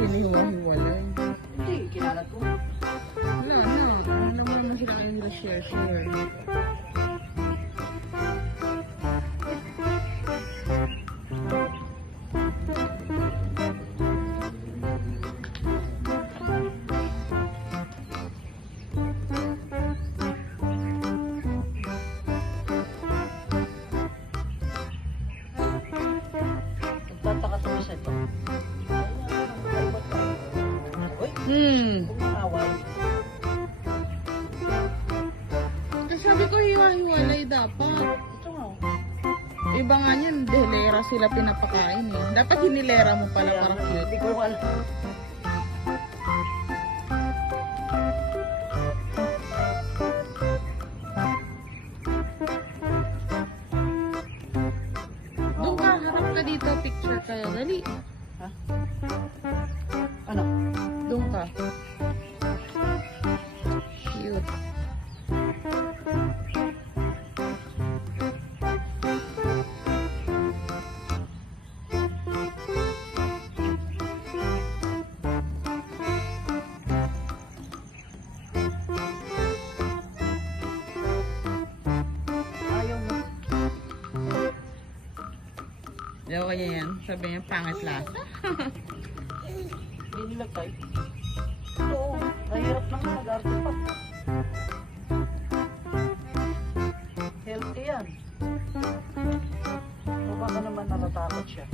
hinihiwa-hiwalay. Hindi, kinalat ko. Wala na. Ano naman sila kayo nila share-share. Nagtataka tuloy sa ito. Uy, huwag mong away. Kasi sabi ko hiwa-hiwalay dapat. Ito nga. Iba nga niyan, hilera sila pinapakain eh. Dapat hinilera mo pala para cute. Hindi ko alam. Doon ka, harap ka dito, picture kayo. Dali. Ha? Ano? Doon ka. Cute. Ayaw mo. Ayaw kanya yan. Sabi niya, pangit lasa. Hindi nilagay. Oo, mahirap lang mag-arte pa. Healthy yan. O baka naman natatakot siya.